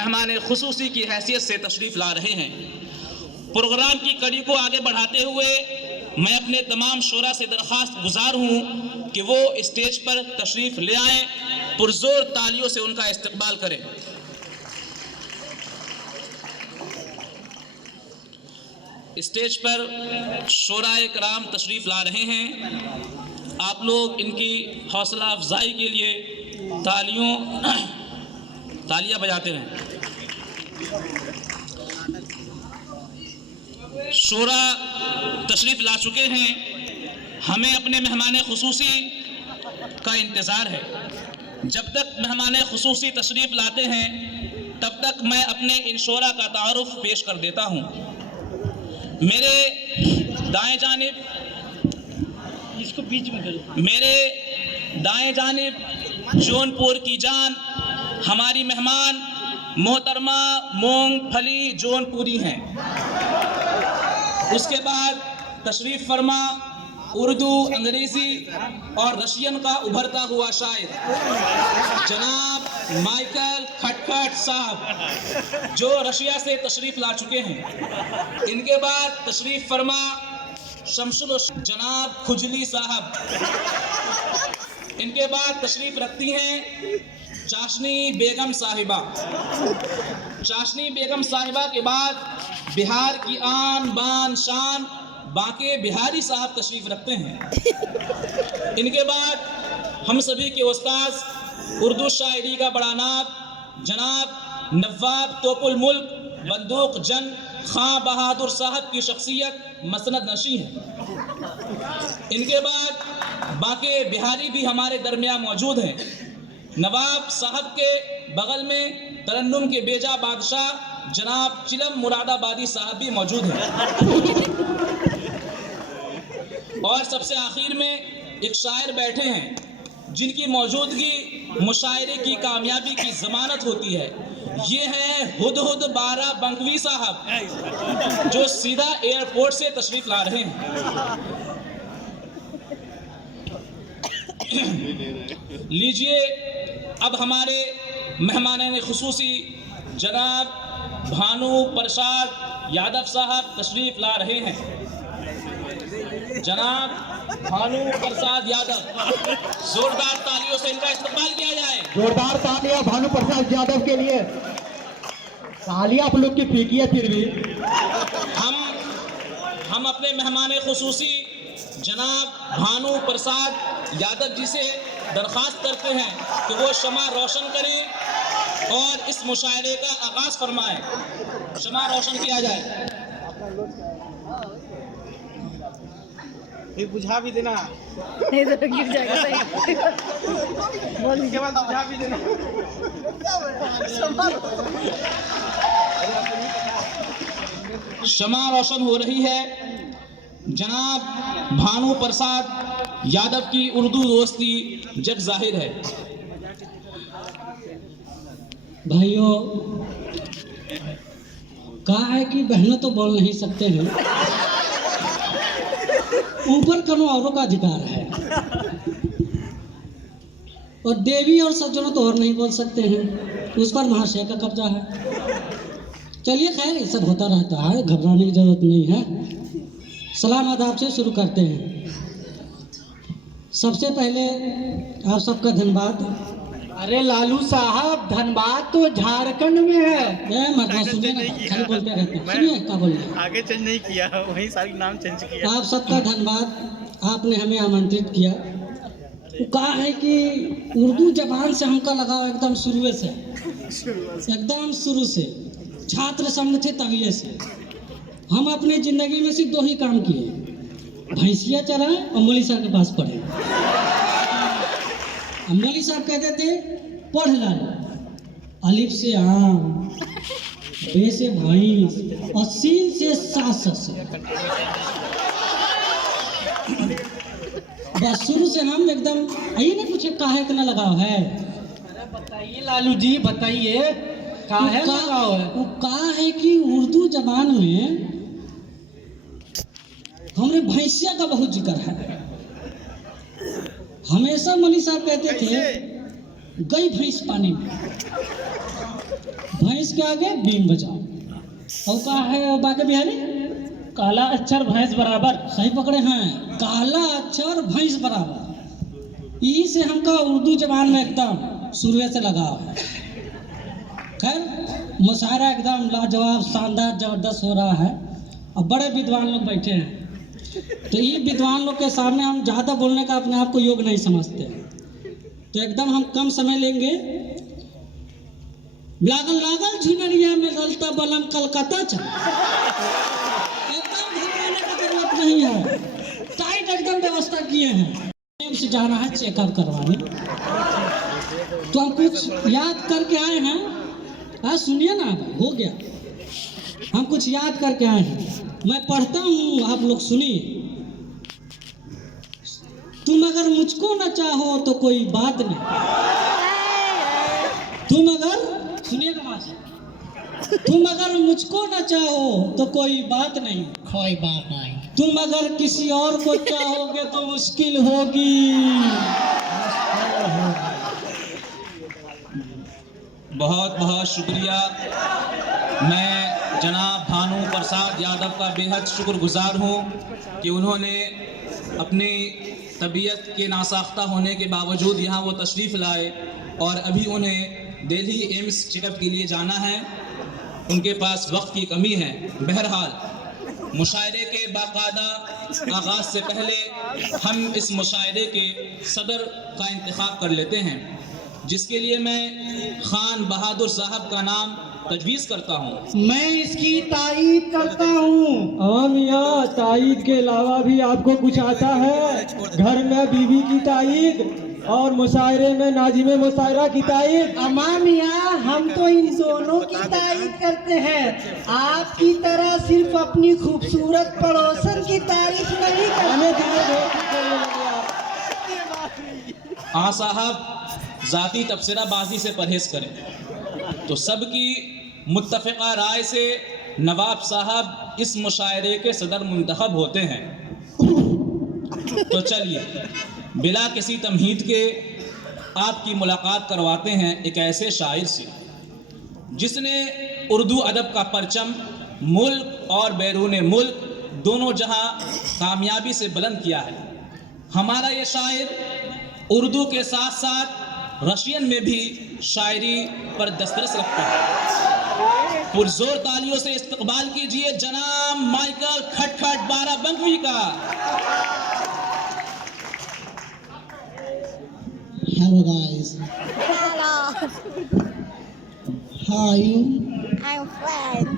मेहमान खुसूसी की हैसियत से तशरीफ़ ला रहे हैं। प्रोग्राम की कड़ी को आगे बढ़ाते हुए मैं अपने तमाम शोरा से दरख्वास्त गुजार हूँ कि वो स्टेज पर तशरीफ़ ले आएँ, पुरजोर तालियों से उनका इस्तकबाल करें। स्टेज पर शोराए कराम तशरीफ़ ला रहे हैं। आप लोग इनकी हौसला अफजाई के लिए तालियां बजाते रहें। शोरा तशरीफ़ ला चुके हैं, हमें अपने मेहमान खुसूसी का इंतज़ार है। जब तक मेहमान खुसूसी तशरीफ़ लाते हैं तब तक मैं अपने इन शोरा का तारुफ पेश कर देता हूँ। मेरे दाएं जानिब, इसको बीच में करो, मेरे दाएं जानिब जौनपुर की जान हमारी मेहमान मोहतरमा मूंगफली जौनपुरी हैं। उसके बाद तशरीफ़ फरमा उर्दू, अंग्रेज़ी और रशियन का उभरता हुआ शायर जनाब माइकल खटखट साहब, जो रशिया से तशरीफ़ ला चुके हैं। इनके बाद तशरीफ़ फरमा शमसुल जनाब खुजली साहब। इनके बाद तशरीफ़ रखती हैं चाशनी बेगम साहिबा। चाशनी बेगम साहिबा के बाद बिहार की आन बान शान बाके बिहारी साहब तशरीफ़ रखते हैं। इनके बाद हम सभी के उस्ताद उर्दू शायरी का बड़ा नाम जनाब नवाब तोपुल मुल्क बंदूक जंग खां बहादुर साहब की शख्सियत मसनद नशी है। इनके बाद बाके बिहारी भी हमारे दरमियान मौजूद हैं। नवाब साहब के बगल में तरन्नुम के बेजा बादशाह जनाब चिलम मुरादाबादी साहब भी मौजूद हैं। और सबसे आखिर में एक शायर बैठे हैं जिनकी मौजूदगी मुशायरे की कामयाबी की ज़मानत होती है। ये है हुदहुद बारा बंकवी साहब, जो सीधा एयरपोर्ट से तशरीफ़ ला रहे हैं। लीजिए, अब हमारे मेहमान खुसूसी जनाब भानु प्रसाद यादव साहब तशरीफ़ ला रहे हैं। जनाब भानु प्रसाद यादव, जोरदार तालियों से इनका इस्तेमाल किया जाए। जोरदार तालियां भानु प्रसाद यादव के लिए। तालियां आप लोग की फीकी है। फिर भी हम अपने मेहमान खुसूसी जनाब भानु प्रसाद यादव जी से दरख्वास्त करते हैं कि वो शमा रोशन करें और इस मुशायरे का आगाज़ फरमाएं। शमा रोशन किया जाए। ये बुझा भी देना, नहीं तो गिर जाएगा। सही बोल, इसके बाद बुझा भी देना। शमा रोशन हो रही है। जनाब भानु प्रसाद यादव की उर्दू दोस्ती जग जाहिर है। भाइयों, कहा है कि बहनों तो बोल नहीं सकते हैं, ऊपर कनो औरों का अधिकार है, और देवी और सज्जनों तो और नहीं बोल सकते हैं, उस पर महाशय का कब्जा है। चलिए खैर, ये सब होता रहता है, घबराने की जरूरत नहीं है। सलाम आदाब से शुरू करते हैं। सबसे पहले आप सबका धन्यवाद। अरे लालू साहब, धनबाद तो झारखंड में है। मर्दा सुनिए ना, खाली बोलते रहते हैं। सुनिए क्या बोल रहे हैं। आगे चेंज नहीं किया, वही सारी नाम चेंज किया। आप सबका धन्यवाद, आपने हमें आमंत्रित किया। वो कहा है कि उर्दू जबान से हमका लगाव एकदम शुरू से, एकदम शुरू से छात्र संघ थे तभी से। हम अपने ज़िंदगी में सिर्फ दो ही काम किए, भैंसिया चराए और मौली साहब के पास पढ़े। मौली साहब कहते थे पढ़ लालो, अलिफ से आम, बे से भैंस और सीन से सास से। बस शुरू से हम एकदम यही नहीं पूछे काहे इतना लगाव है। बताइए लालू जी, बताइए काहे लगाव है। वो कहा है कि उर्दू जबान में हमने भैंसिया का बहुत जिक्र है। हमेशा मौली साहब कहते थे गई भैंस पानी में, भैंस के आगे बीन बजाओ। और कहा है बाके बिहारी? काला अक्षर भैंस बराबर। सही पकड़े हैं, काला अक्षर भैंस बराबर। यही से हमका उर्दू जबान में एकदम शुरू से लगाव है। खैर मुशायरा एकदम लाजवाब शानदार जबरदस्त हो रहा है और बड़े विद्वान लोग बैठे हैं, तो ये विद्वान लोग के सामने हम ज़्यादा बोलने का अपने आप को योग नहीं समझते, तो एकदम हम कम समय लेंगे। लागल लागल झुनरिया में गलता बलम कलकत्ता चल, एकदम घबराने की जरूरत नहीं है, टाइट एकदम व्यवस्था किए हैं। से जाना है चेकअप करवाने, तो हम कुछ याद करके आए हैं। हाँ सुनिए ना, हो गया, हम कुछ याद करके आए हैं। मैं पढ़ता हूँ, आप लोग सुनिए। तुम अगर मुझको न चाहो तो कोई बात नहीं, तुम अगर, सुनिएगा माँ से, तुम अगर मुझको न चाहो तो कोई बात नहीं, कोई बात नहीं। तुम अगर किसी और को चाहोगे तो मुश्किल होगी। बहुत बहुत शुक्रिया। मैं जनाब भानु प्रसाद यादव का बेहद शुक्रगुजार हूँ कि उन्होंने अपनी तबीयत के नासाख्ता होने के बावजूद यहाँ वो तशरीफ़ लाए और अभी उन्हें दिल्ली एम्स चेकअप के लिए जाना है। उनके पास वक्त की कमी है। बहरहाल मुशायरे के बाकायदा आगाज़ से पहले हम इस मुशायरे के सदर का इंतखाब कर लेते हैं, जिसके लिए मैं खान बहादुर साहब का नाम तजवीज़ करता हूँ। मैं इसकी तारीफ करता हूँ। मियाँ, तारीफ के अलावा भी आपको कुछ आता है? घर में बीवी की तारीफ और मुशायरे में नाजिमे मुशायरा की तारीफ। अम्मा मियाँ, हम तो इन दोनों की तारीफ करते हैं, आपकी तरह सिर्फ अपनी खूबसूरत पड़ोसन की तारीफ नहीं करते। हाँ साहब, ज़ाती तबसराबाजी से परहेज करें। तो सबकी मुत्तफ़िक़ा राय से नवाब साहब इस मुशायरे के सदर मुंतखब होते हैं। तो चलिए बिला किसी तमहीद के आपकी मुलाकात करवाते हैं एक ऐसे शायर से जिसने उर्दू अदब का परचम मुल्क और बैरून मुल्क दोनों जहां कामयाबी से बुलंद किया है। हमारा ये शायर उर्दू के साथ साथ रशियन में भी शायरी पर दस्तरस रखता है। पुरजोर तालियों से इस्तकबाल कीजिए जनाब माइकल खटखट बाराबंकी का। Hello guys. Hello, How are you? I'm fine.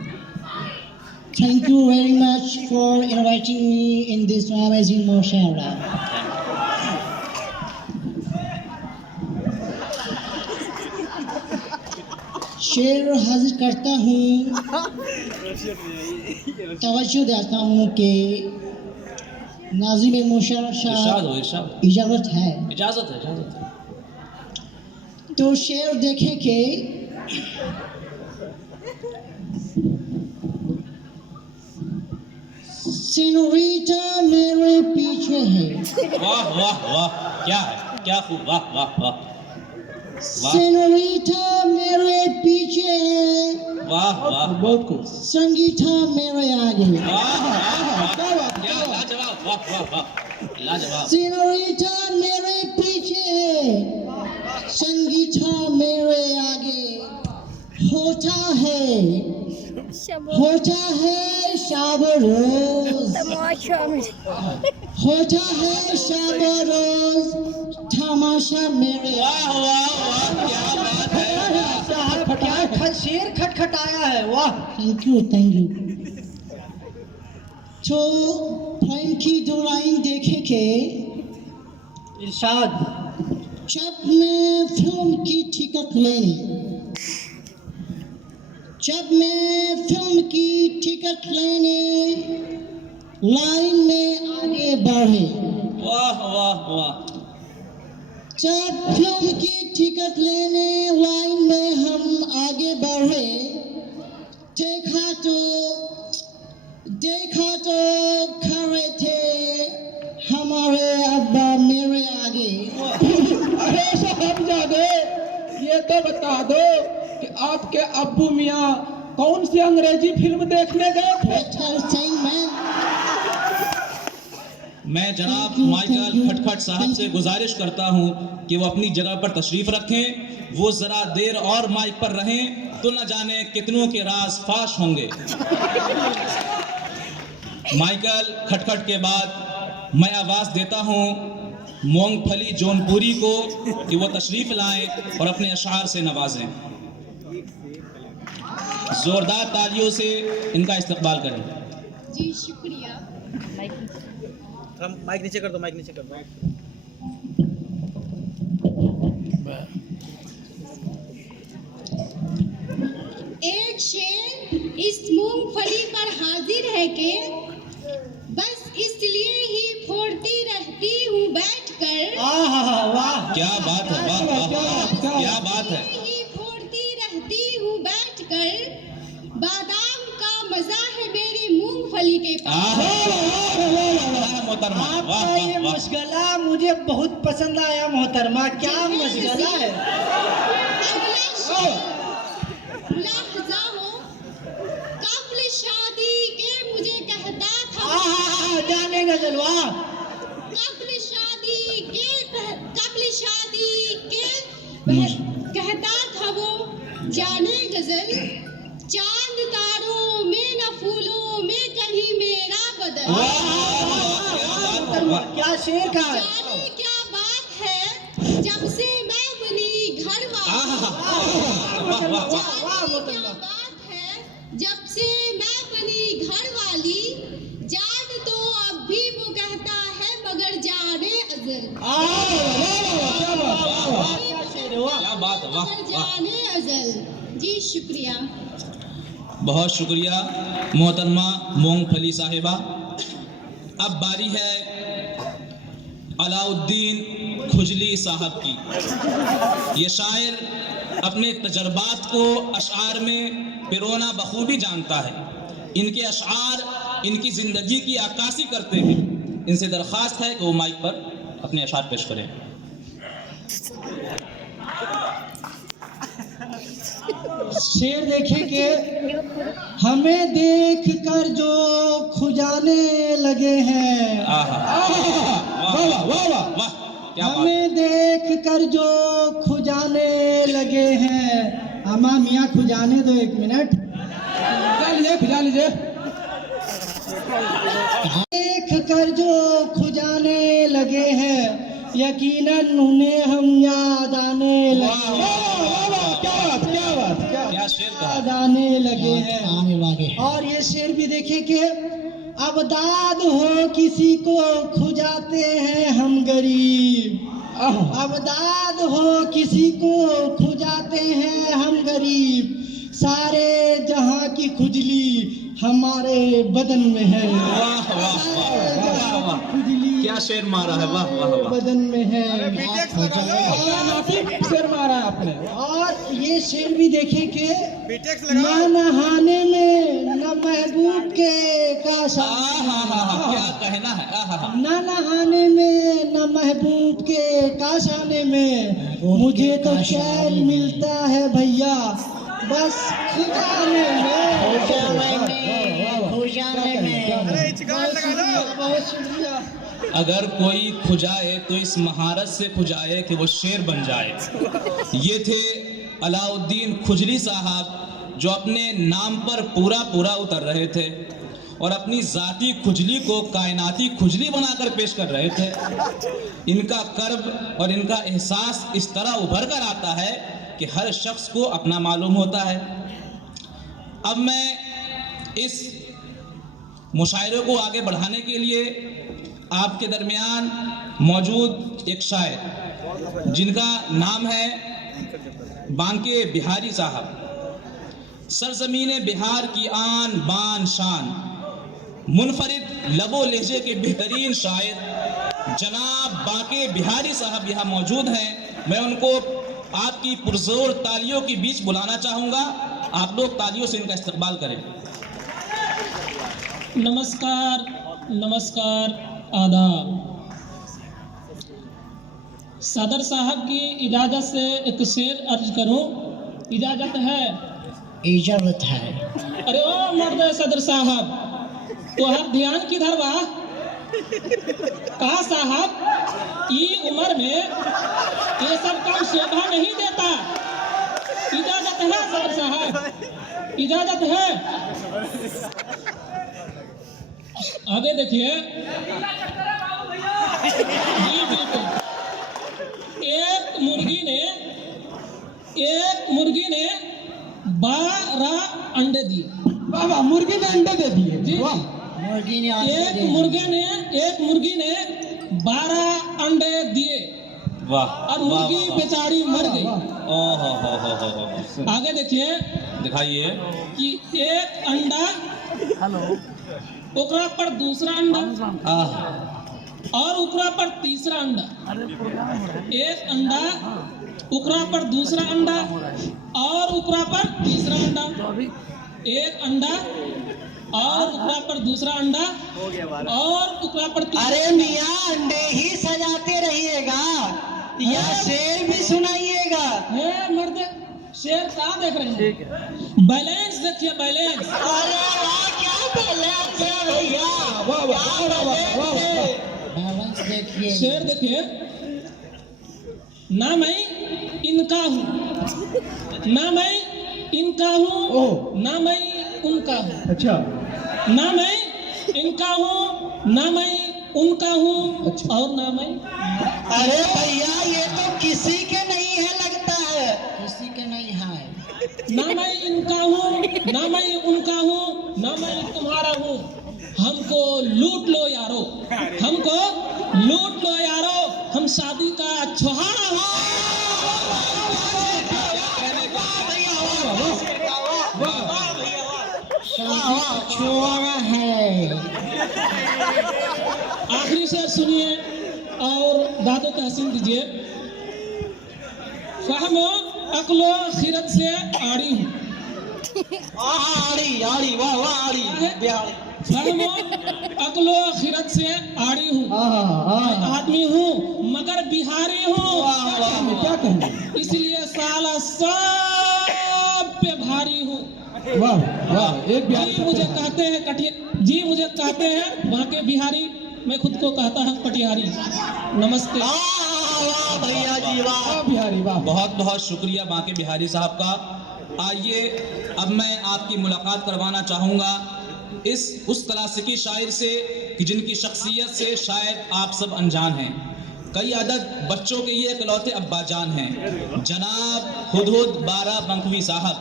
Thank you very much for inviting me in this amazing mushara. शेर हाजिर करता हूँ, तवज्जो देता हूँ कि नाज़िम मुशर्रफ इरशाद हो, इरशाद। इजाज़त है इजाज़त है, इजाज़त है। तो शेर देखें कि सिनोरिटा मेरे पीछे है। वाह वाह वाह, क्या है, क्या खूब, वाह वाह वाह वाह, सिनोरिटा मेरे पीछे है, वाह वाह, बहुत कुछ। संगीता मेरे आगे, वाह वाह, क्या लाजवाब, वाह वाह वाह, लाजवाब। सिनोरिटा मेरे पीछे है, संगीता मेरे आगे। होता है शाब रोज, होता है शाब रोज, तमाशा मेरे। वाह वाह वाह, क्या बात है। शेर खटखटाया है, वाह। Thank you, thank you. तो पोएम की दो लाइन देखें कि इरशाद। जब मैं फिल्म की टिकट लेने, जब मैं फिल्म की टिकट लेने लाइन में आगे बढ़े, वाह वाह वाह, जब फिल्म की टिकट लेने लाइन में हम आगे बढ़े, देखा तो खड़े थे हमारे अब्बा मेरे आगे। अरे साहब जादे, ये तो बता दो कि आपके अब्बू मियाँ कौन सी अंग्रेजी फिल्म देखने गए थे? मैं जनाब माइकल खटखट साहब से गुजारिश करता हूं कि वो अपनी जगह पर तशरीफ रखें। वो जरा देर और माइक पर रहें तो न जाने कितनों के राज फाश होंगे। माइकल खटखट के बाद मैं आवाज देता हूं मूंगफली जौनपुरी को कि वो तशरीफ लाएं और अपने अशार से नवाजें। जोरदार तालियों से इनका इस्तकबाल करें। जी शुक्रिया। माइक नीचे कर दो, माइक नीचे कर दो। एक शेर इस मूंगफली पर हाजिर है कि बस इसलिए ही फोड़ती रहती हूँ बैठकर। वाह, क्या बात है, वाह वाह वाह, क्या बात है। ही फोड़ती रहती हूँ बैठकर, बादाम का मजा है मेरी मूंगफली के मोहतरमा, वाह आपका ये वाह वाह। मशगला मुझे बहुत पसंद आया मोहतरमा। क्या मशगला है? मुलाहजा हो, कब्ल शादी के मुझे कहता था। जाने गजल, वाह। कब्ल शादी के कहता था वो, जाने गजल, चांद तारों में न फूलों में कहीं मेरा बदल। क्या शेर का है? जाने क्या बात है जब से मैं बनी घर वाली। जाने क्या बात है जब से मैं बनी घर वाली, जान तो अब भी वो कहता है मगर जाने अजल। क्या बात है, वाह मगर वाह। जाने अजल। जी शुक्रिया। बहुत शुक्रिया मोहतरमा मूंगफली साहिबा। अब बारी है अलाउद्दीन खुजली साहब की। ये शायर अपने तजर्बात को अशआर में पिरोना बखूबी जानता है। इनके अशआर इनकी जिंदगी की अक्कासी करते हैं। इनसे दरख्वास्त है कि वो माइक पर अपने अशआर पेश करें। शेर देखे कि हमें देख कर जो खुजाने लगे हैं, वाह वाह वाह वाह, क्या बात। हमें देख कर जो खुजाने लगे हैं। अम्मा मियाँ खुजाने दो 1 मिनट। फिजा लीजिए। देख कर जो खुजाने लगे हैं, यकीनन उन्हें हम याद आने लगे। क्या शेर कहा। याद आने लगे हैं। और ये शेर भी देखे कि अब दाद हो किसी को खुजाते हैं हम गरीब। अब दाद हो किसी को खुजाते हैं हम गरीब। सारे जहां की खुजली हमारे बदन में है। वाह वाह वाह वाह, खुजली क्या शेर मारा है, वाह वाह वाह। बदन में है। शेर मारा है आपने। और ये शेर भी देखे कि न नहाने में न महबूब के काशा, क्या कहना है। न नहाने में न महबूब के काश आने में, मुझे तो चैन मिलता है भैया बस खुजाने में। बहुत शुक्रिया। अगर कोई खुजाए तो इस महारत से खुजाए कि वो शेर बन जाए। ये थे अलाउद्दीन खुजली साहब जो अपने नाम पर पूरा उतर रहे थे और अपनी जाती खुजली को कायनाती खुजली बनाकर पेश कर रहे थे। इनका कर्ब और इनका एहसास इस तरह उभर कर आता है कि हर शख्स को अपना मालूम होता है। अब मैं इस मुशायरे को आगे बढ़ाने के लिए आपके दरमियान मौजूद एक शायर जिनका नाम है बांके बिहारी साहब, सरजमीन बिहार की आन बान शान, मुनफरिद लबो लहजे के बेहतरीन शायर जनाब बांके बिहारी साहब यहाँ मौजूद हैं। मैं उनको आपकी पुरजोर तालियों के बीच बुलाना चाहूँगा। आप लोग तालियों से इनका इस्तकबाल करें। नमस्कार नमस्कार आदाब। सदर साहब की इजाज़त से एक शेर अर्ज करूं। इजाजत है? इजाजत है। अरे ओ मर्द सदर साहब, तोहर ध्यान किधर बा? कहा साहब, ई उम्र में ये सब काम शोभा नहीं देता। इजाजत है सदर साहब, इजाजत है? आगे देखिए। जी बिल्कुल। एक मुर्गी ने 12 अंडे दिए। वाह वाह, मुर्गी ने अंडे दे दिए। जी वाह, मुर्गी ने एक मुर्गी ने 12 अंडे दिए वाह, और मुर्गी बेचारी मर गई। ओहो हो। आगे देखिए दिखाइए कि एक अंडा, ओकरा पर दूसरा अंडा और ओकरा पर तीसरा अंडा। एक अंडा, ओकरा पर दूसरा अंडा और ओकरा पर तीसरा अंडा। एक अंडा और ओकरा पर दूसरा अंडा और ओकरा पर तीसरा। अरे मियाँ, अंडे ही सजाते रहिएगा या शेर भी सुनाइएगा? हे मर्द, शेर कहाँ देख रहे हैं? बैलेंस देखिए, बैलेंस। अरे वाह, क्या बैलेंस है भैया, वाह वाह, वाह वाह, वाह वाह। बैलेंस देखिए। शेर देखिए। ना मैं इनका हूँ, ना मैं इनका हूँ, ओह। ना मैं उनका हूँ। अच्छा, ना मैं इनका हूँ, ना मैं उनका हूँ, अच्छा। और ना मैं। अरे भैया, ये तो किसी के नहीं है लगता है। किसी के नहीं है। ना मैं इनका हूँ, ना मैं उनका हूँ, ना मैं तुम्हारा हूँ। हमको लूट लो यारो, हमको लूट लो यारो, हम शादी का छुहारा हो। छुआरा है। आखिरी शेर सुनिए और दादो तहसीन दीजिए। फहमो अक्लो खिरत से आड़ी हूँ। आड़ी आड़ी, वाह वाह, आड़ी बिहारी। फहमो अक्लो खिरत से आड़ी हूँ। मैं आदमी हूँ मगर बिहारी हूँ, क्या कहेंगे? इसलिए साला सब पे भारी हूँ। वाह वाह, एक जी बिहार मुझे कहते हैं जी मुझे कहते हैं वहाँ के बिहारी, मैं खुद को कहता हूँ कटिहारी। नमस्ते। वाह भैया जी, वाह। बिहारी, वाह। बहुत बहुत शुक्रिया बांके बिहारी साहब का। आइए अब मैं आपकी मुलाकात करवाना चाहूँगा उस क्लासिकी शायर से कि जिनकी शख्सियत से शायद आप सब अनजान हैं। कई अदद बच्चों के ये इकलौते अब्बाजान हैं, जनाब हुदहुद बारा बंकवी साहब।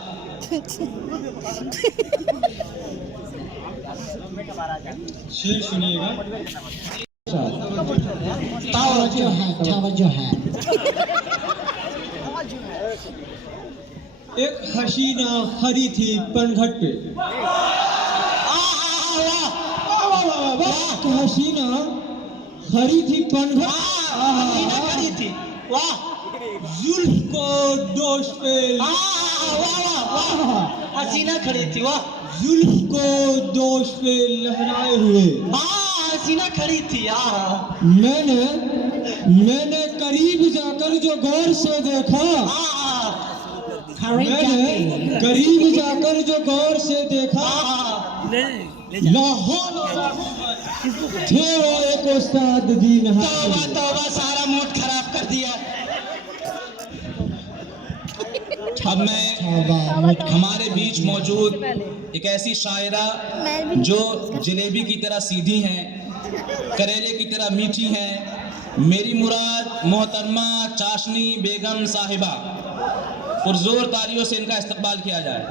शेर सुनिएगा। तवज्जो है। एक हसीना खड़ी थी पनघट पे। एक हसीना खड़ी थी पनघट। खड़ी थी, वाह। जुल्फ को दोष पे, हसीना खड़ी थी, वाह। जुल्फ को दोष पे लहराए हुए हसीना खड़ी थी। मैंने करीब जाकर जो गौर से देखा, मैंने करीब जाकर जो गौर से देखा, लाहौर थे वो एक उस्ताद दीन। तौबा, सारा मूड खराब कर दिया। अब मैं हमारे बीच मौजूद एक ऐसी शायरा जो जलेबी की तरह सीधी हैं, करेले की तरह मीठी हैं, मेरी मुराद मोहतरमा चाशनी बेगम साहिबा। पुरजोर तालियों से इनका इस्तकबाल किया जाए।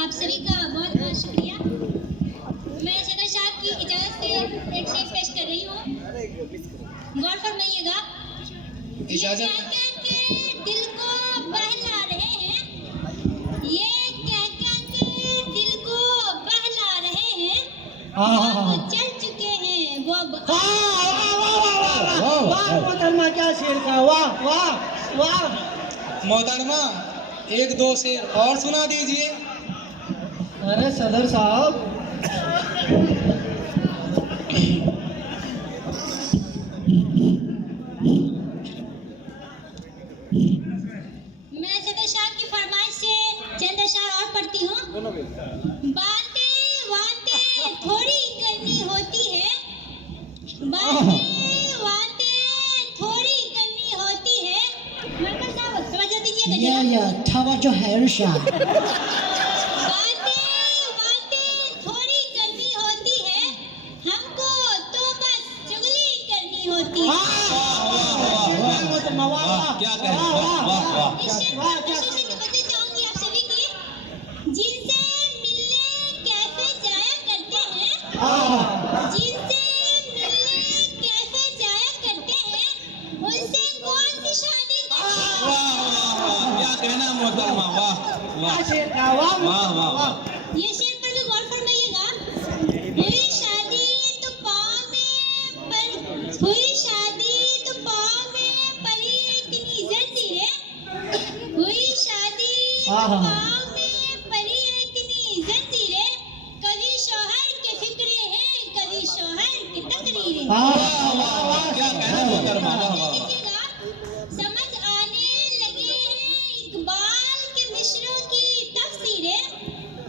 आप सभी का बहुत बहुत शुक्रिया। मैं सदर साहब की इजाज़त से एक शेर पेश कर रही हूँ, गौर फरमाइएगा। इजाज़त। ये कह के दिल को बहला रहे हैं, ये कह के दिल को बहला रहे हैं, वो चल चुके हैं वो वाह मोहतरमा, क्या शेर का, वाह वाह वाह। मोहतरमा, एक दो शेर और सुना दीजिए। अरे सदर साहब, मैं सदर साहब की फरमाइश से चंद अशआर और पढ़ती हूँ। बातें बातें थोड़ी करनी होती है, बातें बातें थोड़ी करनी होती है। मेंबर साहब समझ दीजिएगा जरा। तवज्जो है इरशाद। बातें बातें थोड़ी करनी होती है, हमको तो बस चुगली करनी होती है। क्या कहें, वाह वाह वाह। इस शेर पर कोशिश बताना चाहूंगी आप सभी की। जिनसे मिलने कैफे जाया करते हैं, जिनसे मिलने कैफे जाया करते हैं, उनसे कौन सी शादी करते हैं? वाह वाह वाह, क्या कहना मोहतरमा, वाह वाह वाह वाह। ये शेर पर भी गौर फरमाइएगा। हुई शादी तो पाँव में पर, हुई शादी तो पाँव में पड़ी इतनी जंजीरें, हुई शादी तो पाँव में पड़ी इतनी जंजीरें, कभी शौहर के फिक्रे हैं, कभी शौहर की तकरीरें। क्या कहना मोहतरमा, वाह वाह वाह। देखिएगा, समझ आने लगे हैं इकबाल के मिसरों की तफसीरें,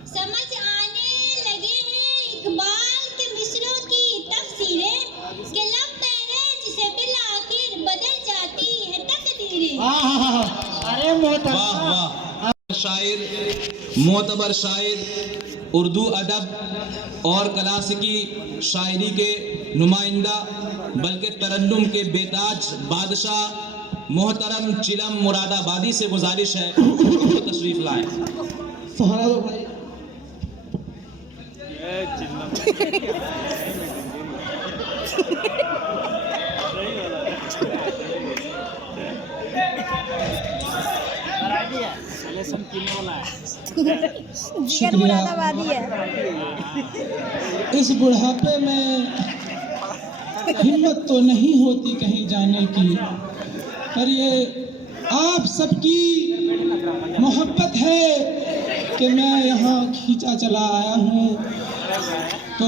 समझ आने लगे हैं इकबाल के मिसरों की तफसीरें, कि लब मैरिज से बिल आखिर बदल जाती है तकदीरें। अरे वाह वाह। शायर, मोतबर शायर, उर्दू अदब और क्लासिकी शायरी के नुमाइंदा बल्कि तरन्नुम के बेताज बादशाह मोहतरम चिलम मुरादाबादी से गुजारिश है कि तशरीफ लाएं। जिगर मुरादाबादी है। इस बुढ़ापे में हिम्मत तो नहीं होती कहीं जाने की, पर ये आप सबकी मोहब्बत है कि मैं यहाँ खींचा चला आया हूँ। तो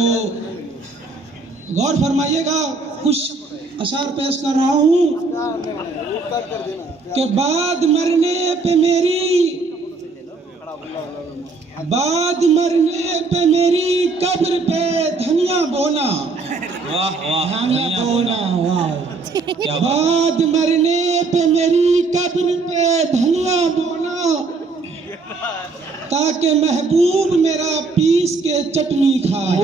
गौर फरमाइएगा, कुछ अशार पेश कर रहा हूँ कि बाद मरने पे मेरी कब्र पे धनिया बोना। वाह वाह, धनिया बोना, क्या बात। बाद मरने पे मेरी कब्र पे धनिया बोना, ताकि महबूब मेरा पीस के चटनी खाए।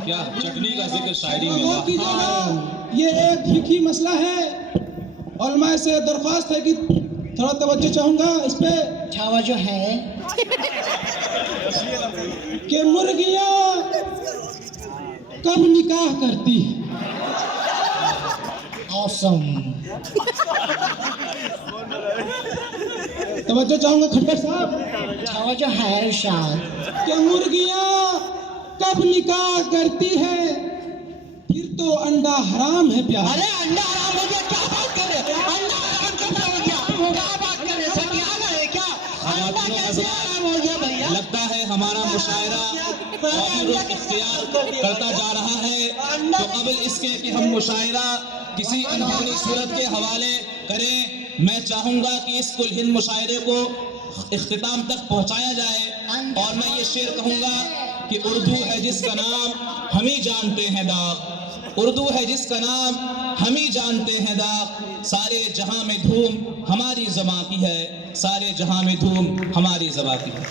क्या चटनी का जिक्र शायरी में, गौर वाह। कीजिएगा, ये एक फिकी मसला है और मैं से दरख्वास्त है कि थोड़ा तवज्जो चाहूंगा इस पे। तवज्जो है कि मुर्गियां कब निकाह करती है? ऑसम। तवज्जो चाहूंगा खट्टर साहब। तवज्जो है इरशाद। कि मुर्गियां कब निकाह करती है, फिर तो अंडा हराम है प्यार। अरे अंडा हराम हो गया, क्या बात कर रहे हैं? अंडा हराम कैसे हो गया? क्या बात कर रहे हैं? सटियाना है क्या? अंडा कैसे हराम हो गया भैया? लगता है हमारा मुशायरा काफी रुख इख्तियार करता जा रहा है। तो कबल इसके कि हम मुशायरा किसी अनहोनी सूरत के हवाले करें, मैं चाहूंगा कि इस कुल हिंद मुशायरे को इख्तिताम तक पहुंचाया जाए और मैं ये शेर कहूंगा कि उर्दू है जिसका नाम हम ही जानते हैं दाग, उर्दू है जिसका नाम हम ही जानते हैं दाग, सारे जहां में धूम हमारी ज़बां की है, सारे जहां में धूम हमारी ज़बां की है।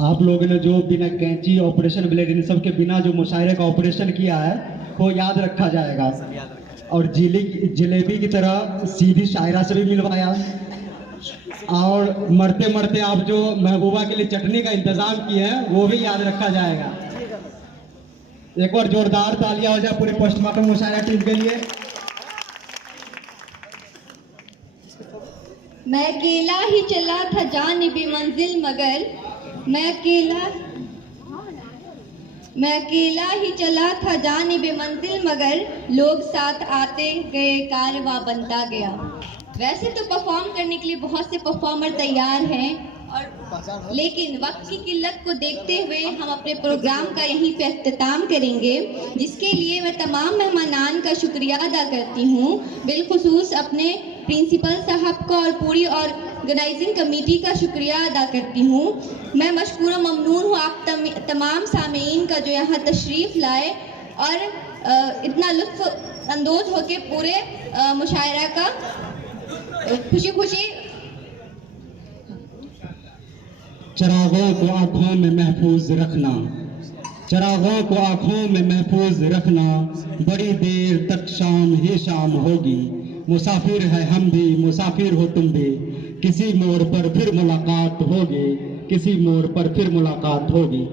आप लोगों ने जो बिना कैंची ऑपरेशन ब्लेड इन सब के बिना जो मुशायरे का ऑपरेशन किया है वो याद रखा जाएगा। और जलेबी की तरह सीधी शायरा से भी मिलवाया और मरते मरते आप जो महबूबा के लिए चटनी का इंतजाम किए हैं वो भी याद रखा जाएगा। एक बार जोरदार तालियां हो जाए पूरे पोस्टमार्टम मुशायरा टीम के लिए। मैं अकेला ही चला था जानिबे मंजिल, मगर मैं अकेला ही चला था जानिबे मंजिल, मगर लोग साथ आते गए, कारवां बनता गया। वैसे तो परफॉर्म करने के लिए बहुत से परफॉर्मर तैयार हैं और लेकिन वक्त की किल्लत को देखते हुए हम अपने प्रोग्राम का यहीं पे अख्ताम करेंगे, जिसके लिए मैं तमाम मेहमानान का शुक्रिया अदा करती हूँ, बिलखुसूस अपने प्रिंसिपल साहब का और पूरी ऑर्गेनाइजिंग कमेटी का शुक्रिया अदा करती हूँ। मैं मशकूर ममनून हूँ आप तमाम सामीन का जो यहाँ तशरीफ़ लाए और इतना लुत्फ़ अंदोज होके पूरे मुशायरा का खुशी खुशी। चिरागों को आँखों में महफूज रखना, चिरागों को आँखों में महफूज रखना, बड़ी देर तक शाम ही शाम होगी। मुसाफिर है हम भी, मुसाफिर हो तुम भी, किसी मोड़ पर फिर मुलाकात होगी, किसी मोड़ पर फिर मुलाकात होगी।